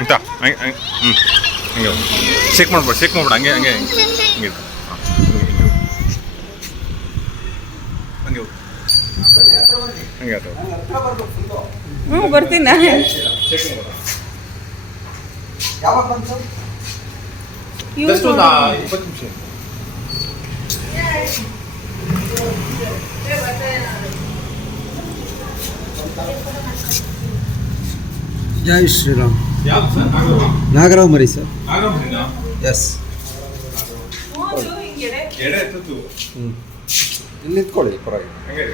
ಇಂತ ಹಂಗೆ ಚೆಕ್ ಮಾಡ್ಬೇಡ ಹಂಗೆ ಹಂಗೆ ಹಂಗೆ ಹಂಗೆ ಹಂಗೆ ಆಯ್ತು. ಬರ್ತೀನಿ ನಾನು. ಜಸ್ಟ್ ಒಂದು 20 ನಿಮಿಷ. ಜೈ ಶ್ರೀರಾಮ್. ಯಾವ್ದು ಸರ್? ನಾಗರಾವ್ ಮರಿ ಸರ್. ನಾಗರಾವ್ರಿಂದ? ಎಸ್. ಎಡೆ ಎತ್ತದ್ದು. ಇಲ್ಲಿ ನಿಂತ್ಕೊಳ್ಳಿ ಪರವಾಗಿ. ಹಂಗೆ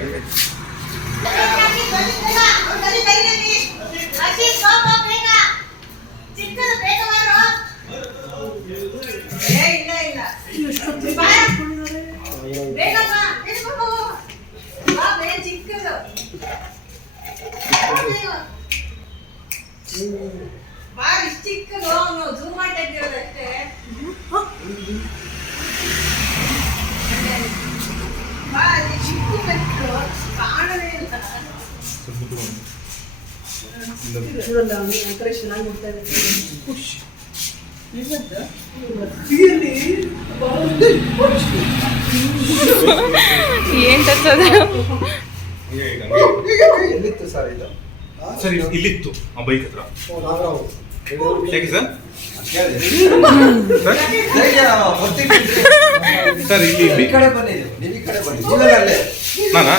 ಏನ್ ತರ್ಸೋದು? ಎಲ್ಲಿತ್ತು ಸರ್ ಇದು? ಸರ್ ಇಲ್ಲಿತ್ತು ಆ ಬೈಕ್ ಹತ್ರ. ಹೇಗೆ ಸರ್? ಸರ್ ಇಲ್ಲಿ ಈ ಕಡೆ ಬನ್ನಿ, ನೀವು ಈ ಕಡೆ ಬನ್ನಿ. ಅಲ್ಲೇ ನಾನಾ?